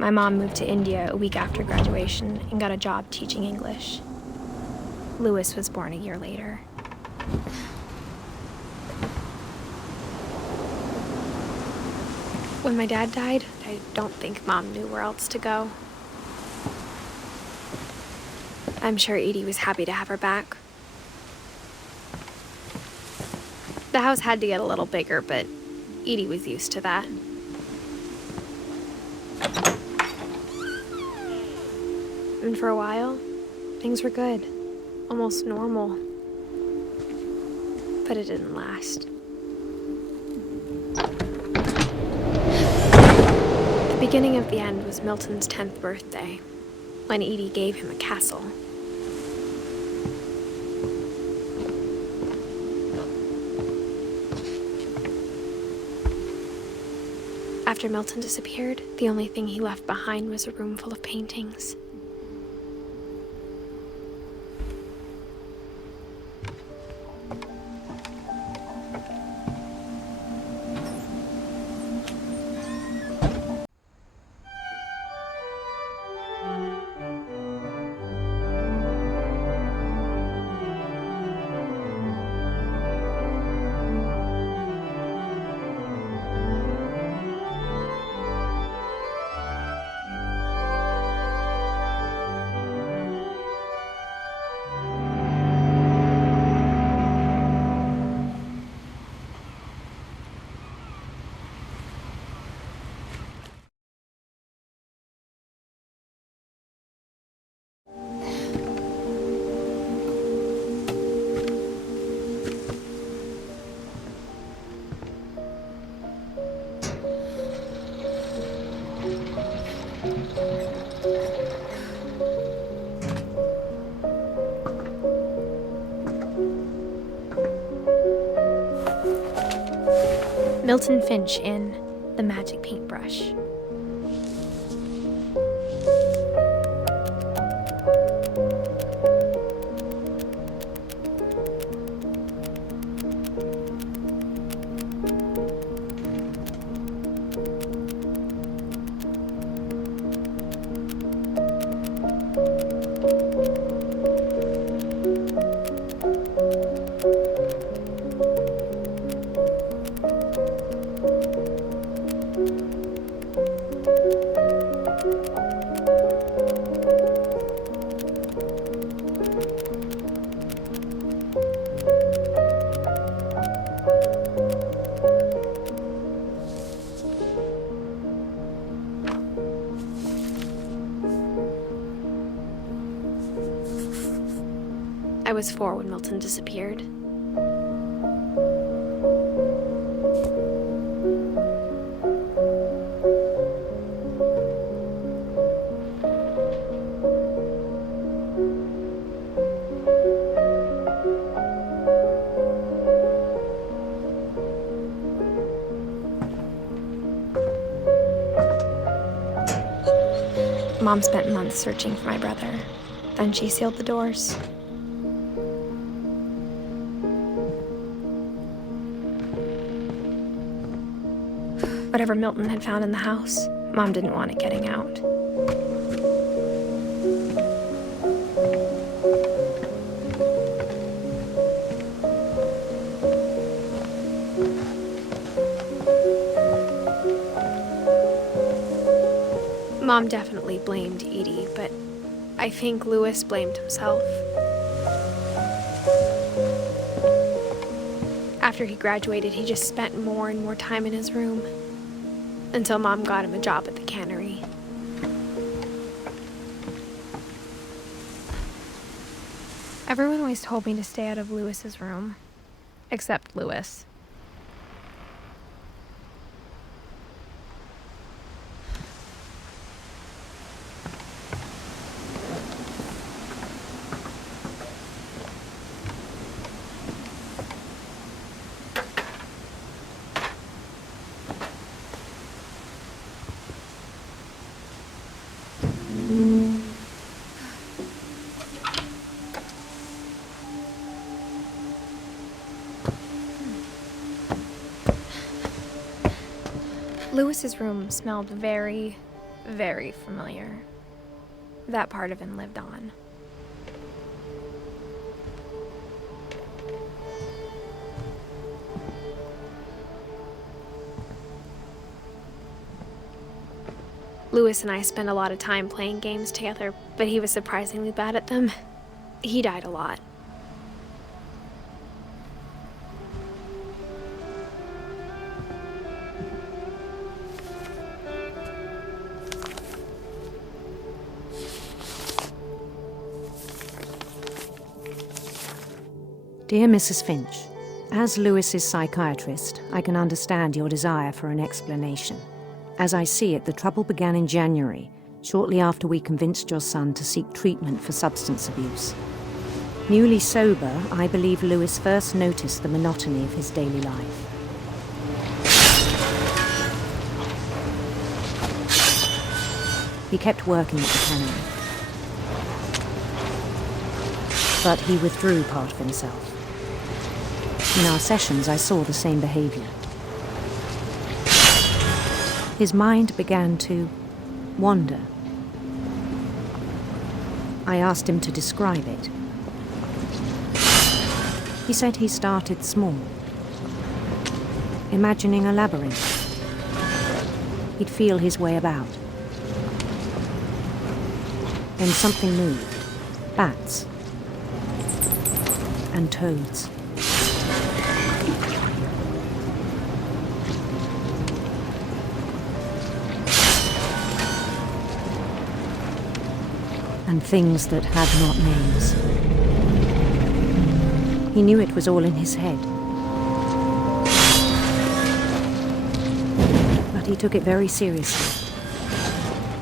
My mom moved to India a week after graduation and got a job teaching English. Louis was born a year later. When my dad died, I don't think Mom knew where else to go. I'm sure Edie was happy to have her back. The house had to get a little bigger, but Edie was used to that. And for a while, things were good, almost normal. But it didn't last. The beginning of the end was Milton's 10th birthday, when Edie gave him a castle. After Milton disappeared, the only thing he left behind was a room full of paintings. Milton Finch in The Magic Paintbrush. I was 4 when Milton disappeared. Mom spent months searching for my brother. Then she sealed the doors. Whatever Milton had found in the house, Mom didn't want it getting out. Mom definitely blamed Edie, but I think Louis blamed himself. After he graduated, he just spent more and more time in his room, until Mom got him a job at the cannery. Everyone always told me to stay out of Louis's room, except Louis. Louis's room smelled very, Very familiar. That part of him lived on. Lewis and I spent a lot of time playing games together, but he was surprisingly bad at them. He died a lot. Dear Mrs. Finch, as Lewis's psychiatrist, I can understand your desire for an explanation. As I see it, the trouble began in January, shortly after we convinced your son to seek treatment for substance abuse. Newly sober, I believe Lewis first noticed the monotony of his daily life. He kept working at the cannery, but he withdrew part of himself. In our sessions, I saw the same behavior. His mind began to wander. I asked him to describe it. He said he started small, imagining a labyrinth. He'd feel his way about. Then something moved. Bats and toads. And things that had not names. He knew it was all in his head. But he took it very seriously.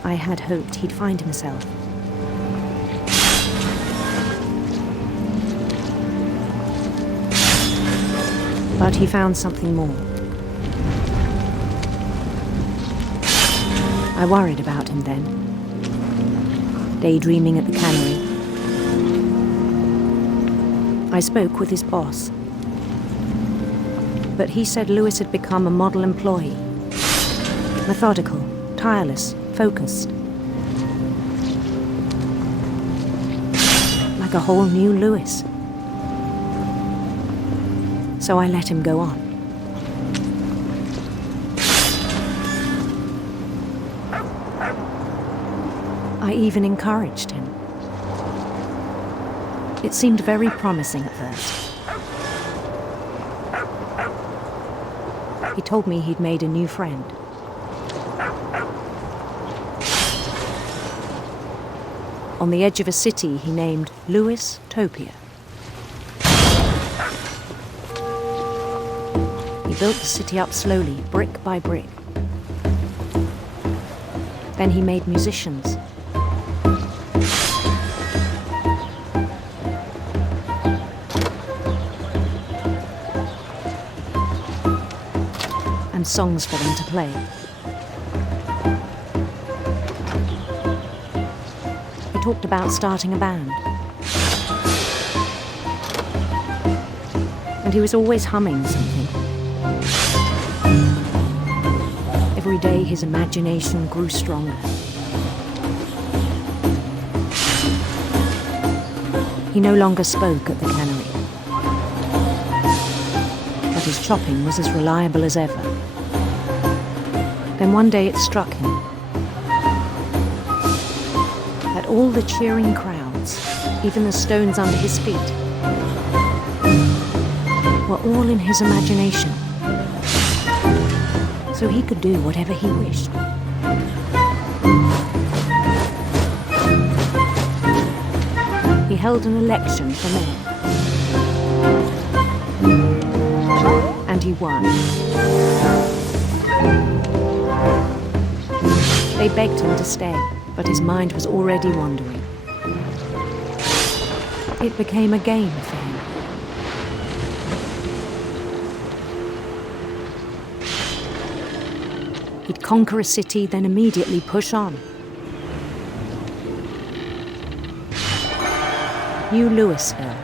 I had hoped he'd find himself. But he found something more. I worried about him then. Daydreaming at the cannery. I spoke with his boss. But he said Lewis had become a model employee. Methodical, tireless, focused. Like a whole new Lewis. So I let him go on. I even encouraged him. It seemed very promising at first. He told me he'd made a new friend. On the edge of a city he named Lewis Topia. He built the city up slowly, brick by brick. Then he made musicians. And songs for them to play. He talked about starting a band. And he was always humming something. Every day his imagination grew stronger. He no longer spoke at the cannery. But his chopping was as reliable as ever. Then one day it struck him that all the cheering crowds, even the stones under his feet, were all in his imagination. So he could do whatever he wished. He held an election for mayor. And he won. They begged him to stay, but his mind was already wandering. It became a game for him. He'd conquer a city, then immediately push on. New Louisville.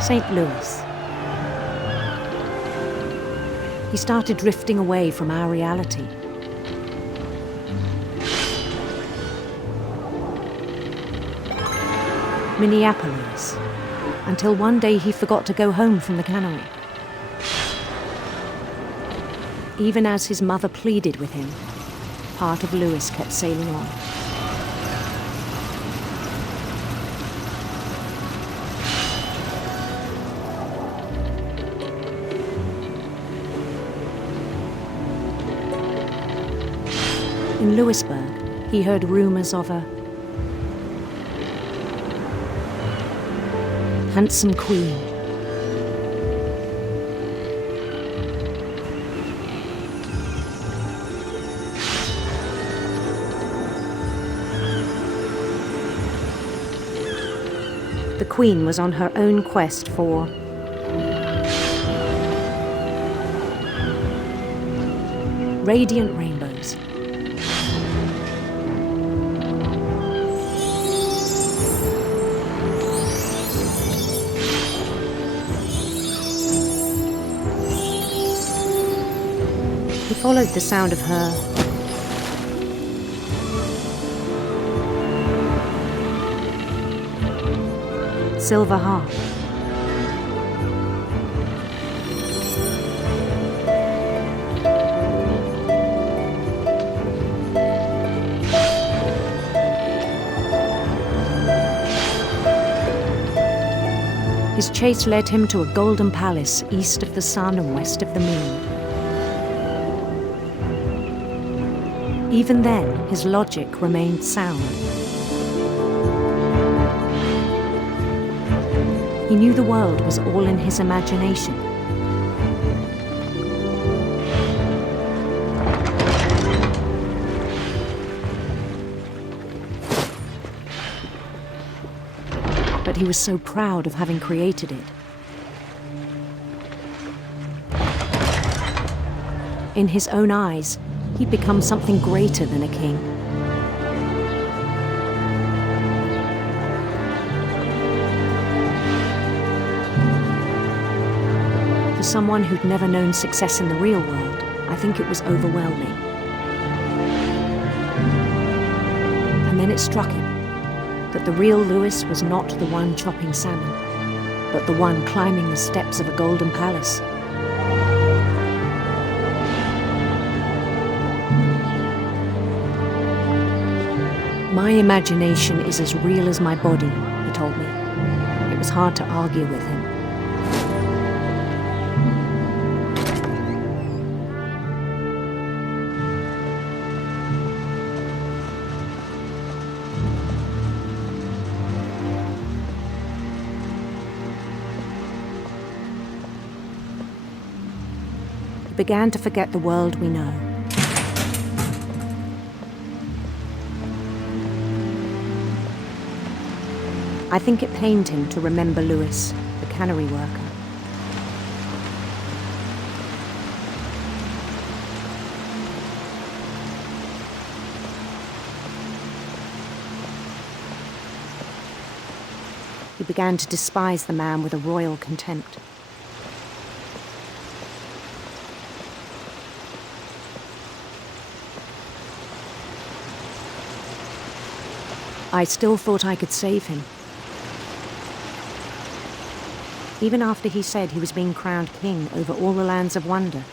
St. Louis. He started drifting away from our reality. Minneapolis, until one day he forgot to go home from the cannery. Even as his mother pleaded with him, part of Lewis kept sailing on. In Lewisburg, he heard rumors of a handsome queen. The queen was on her own quest for radiant rainbows. He followed the sound of her silver harp. His chase led him to a golden palace east of the sun and west of the moon. Even then, his logic remained sound. He knew the world was all in his imagination. But he was so proud of having created it. In his own eyes, he'd become something greater than a king. For someone who'd never known success in the real world, I think it was overwhelming. And then it struck him that the real Lewis was not the one chopping salmon, but the one climbing the steps of a golden palace. My imagination is as real as my body, he told me. It was hard to argue with him. He began to forget the world we know. I think it pained him to remember Lewis, the cannery worker. He began to despise the man with a royal contempt. I still thought I could save him. Even after he said he was being crowned king over all the lands of wonder.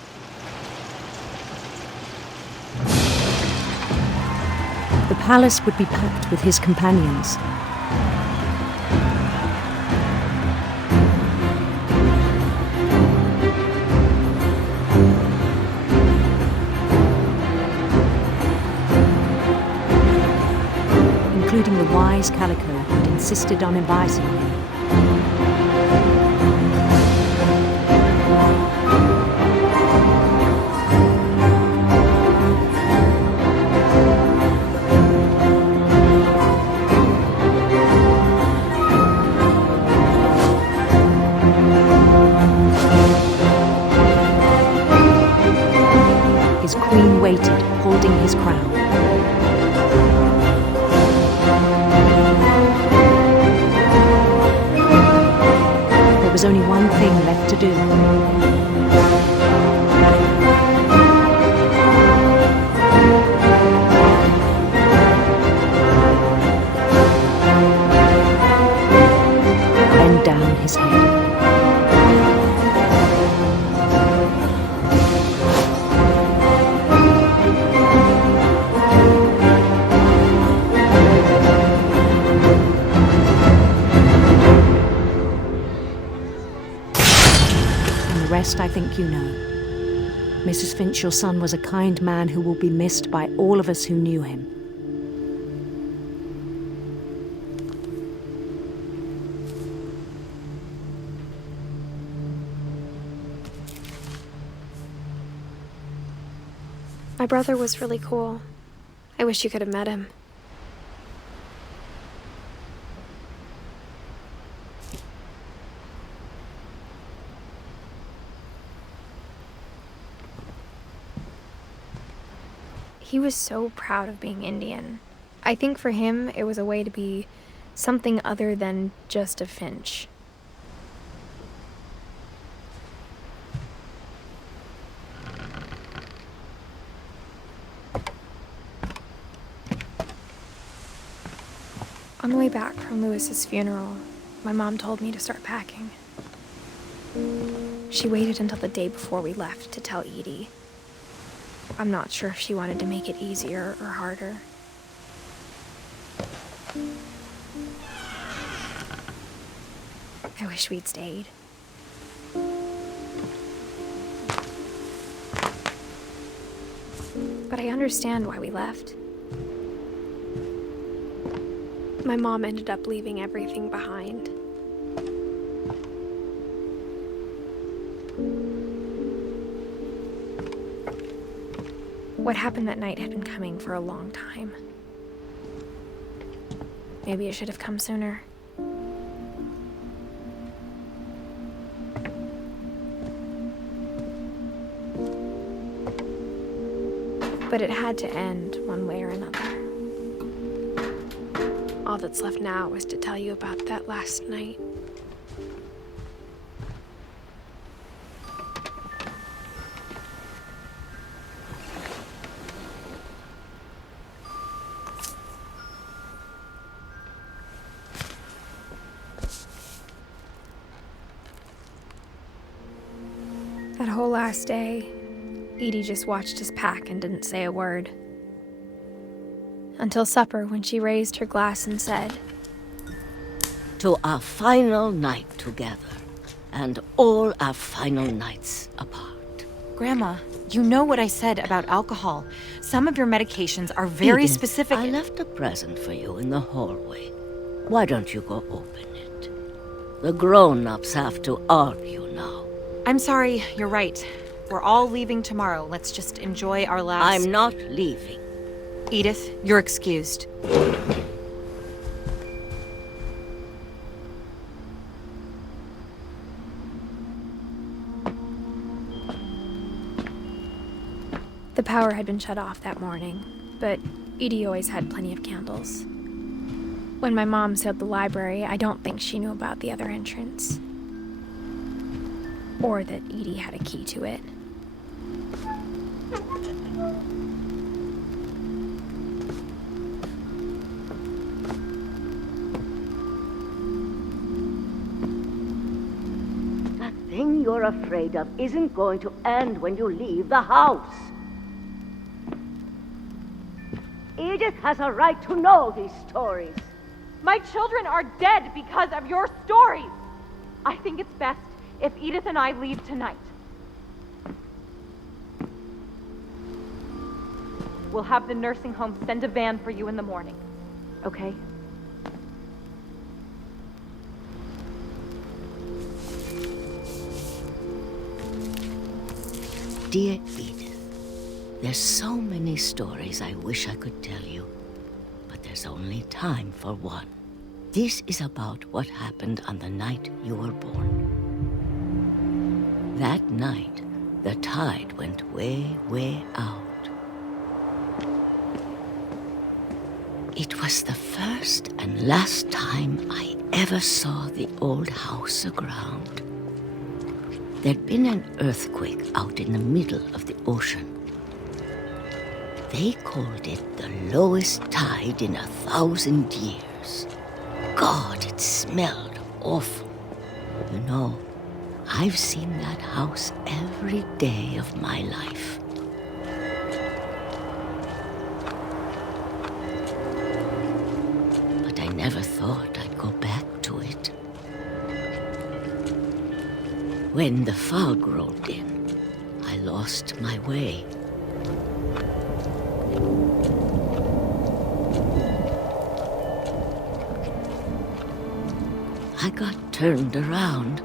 The palace would be packed with his companions. Including the wise Calico who'd insisted on advising him. His queen waited, holding his crown. There was only one thing left to do. rest I think you know. Mrs. Finch, your son was a kind man who will be missed by all of us who knew him. My brother was really cool. I wish you could have met him. He was so proud of being Indian. I think for him, it was a way to be something other than just a Finch. On the way back from Lewis's funeral, my mom told me to start packing. She waited until the day before we left to tell Edie. I'm not sure if she wanted to make it easier or harder. I wish we'd stayed. But I understand why we left. My mom ended up leaving everything behind. What happened that night had been coming for a long time. Maybe it should have come sooner. But it had to end one way or another. All that's left now is to tell you about that last night. That whole last day, Edie just watched us pack and didn't say a word. Until supper, when she raised her glass and said, "To our final night together, and all our final nights apart." Grandma, you know what I said about alcohol. Some of your medications are very Edith, specific. I left a present for you in the hallway. Why don't you go open it? The grown-ups have to argue now. I'm sorry, you're right. We're all leaving tomorrow. Let's just enjoy our last... I'm not leaving. Edith, you're excused. The power had been shut off that morning, but Edie always had plenty of candles. When my mom sealed the library, I don't think she knew about the other entrance. Or that Edie had a key to it. That thing you're afraid of isn't going to end when you leave the house. Edith has a right to know these stories. My children are dead because of your stories. I think it's best if Edith and I leave tonight. We'll have the nursing home send a van for you in the morning, okay? Dear Edith, there's so many stories I wish I could tell you, but there's only time for one. This is about what happened on the night you were born. That night, the tide went way, way out. It was the first and last time I ever saw the old house aground. There'd been an earthquake out in the middle of the ocean. They called it the lowest tide in 1,000 years. God, it smelled awful. You know, I've seen that house every day of my life. But I never thought I'd go back to it. when the fog rolled in, I lost my way. I got turned around.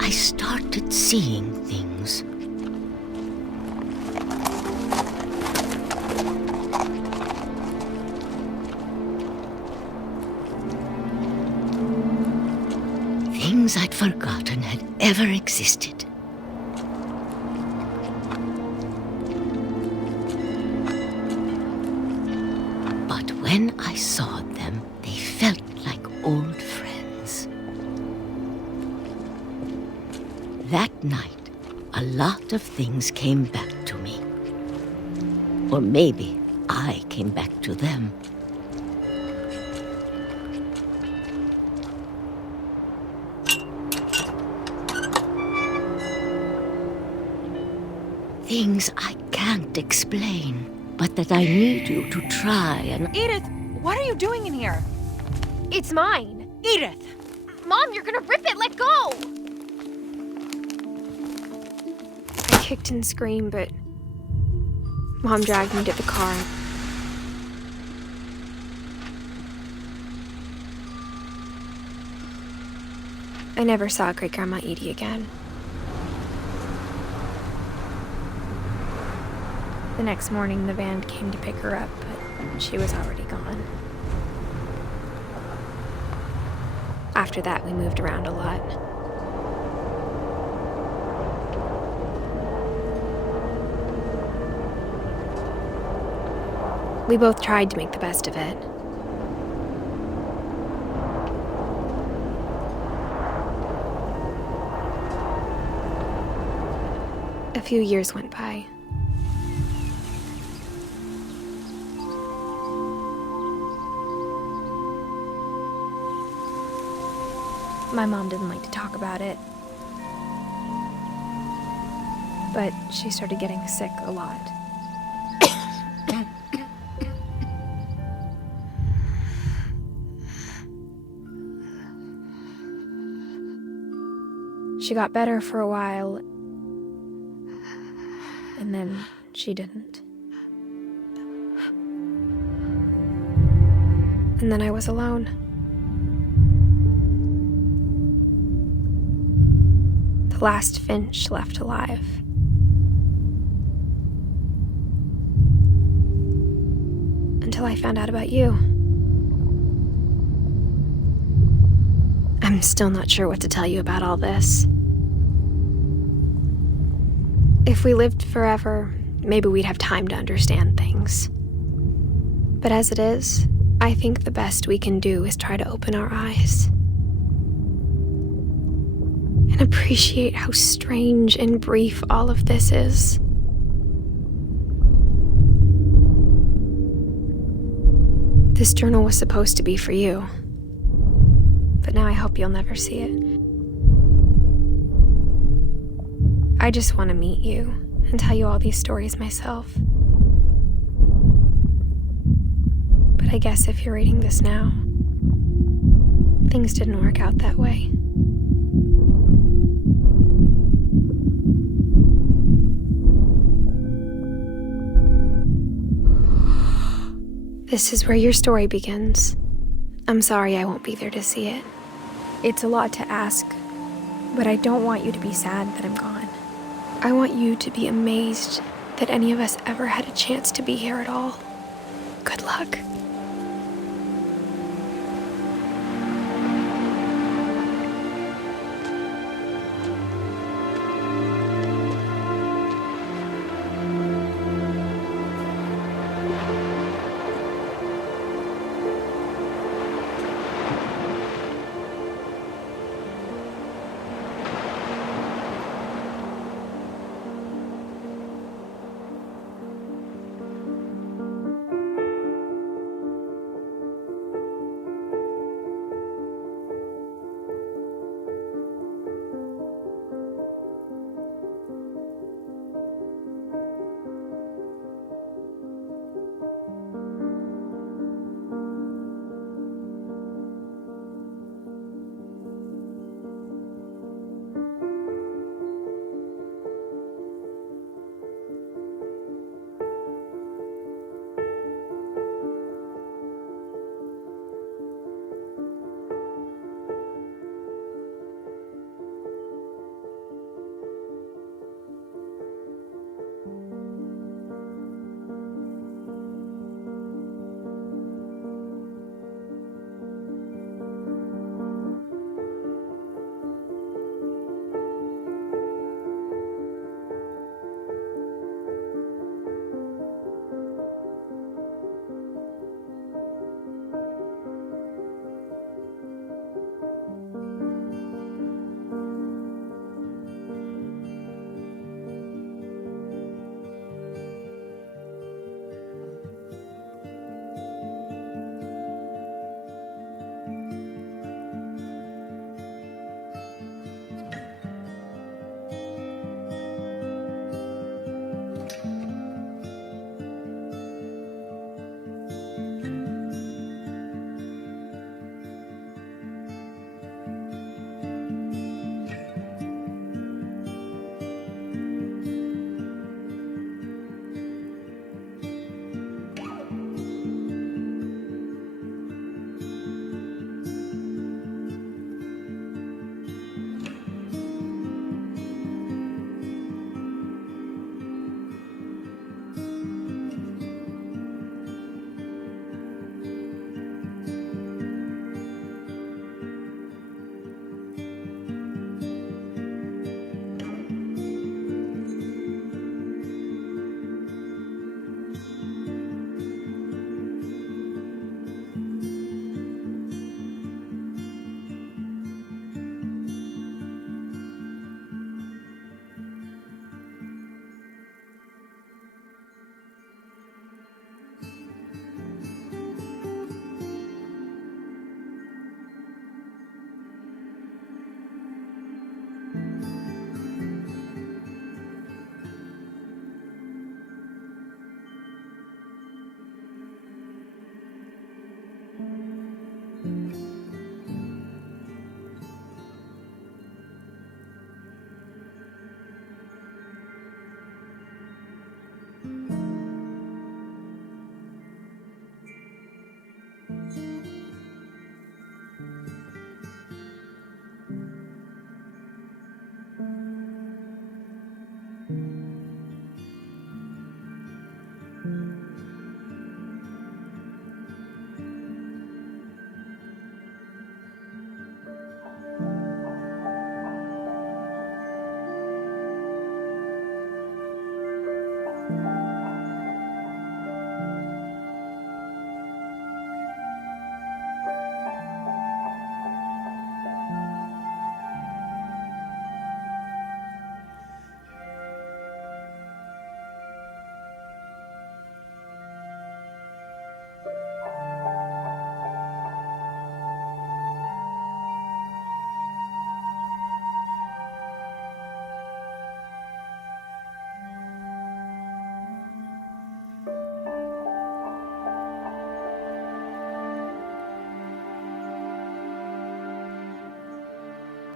I started seeing things. Things I'd forgotten had ever existed. But when I saw them, they felt like old friends. That night, a lot of things came back to me. Or maybe I came back to them. Things I can't explain, but that I need you to try and... Edith, what are you doing in here? It's mine. Edith! Mom, you're gonna rip it! Let go! I kicked and screamed, but Mom dragged me to the car. I never saw Great-Grandma Edie again. The next morning, the van came to pick her up, but she was already gone. After that, we moved around a lot. We both tried to make the best of it. A few years went by. My mom didn't like to talk about it, but she started getting sick a lot. She got better for a while, and then she didn't. And then I was alone. The last Finch left alive. Until I found out about you. I'm still not sure what to tell you about all this. If we lived forever, maybe we'd have time to understand things. But as it is, I think the best we can do is try to open our eyes. And appreciate how strange and brief all of this is. This journal was supposed to be for you. But now I hope you'll never see it. I just want to meet you and tell you all these stories myself. But I guess if you're reading this now, things didn't work out that way. This is where your story begins. I'm sorry I won't be there to see it. It's a lot to ask, but I don't want you to be sad that I'm gone. I want you to be amazed that any of us ever had a chance to be here at all. Good luck.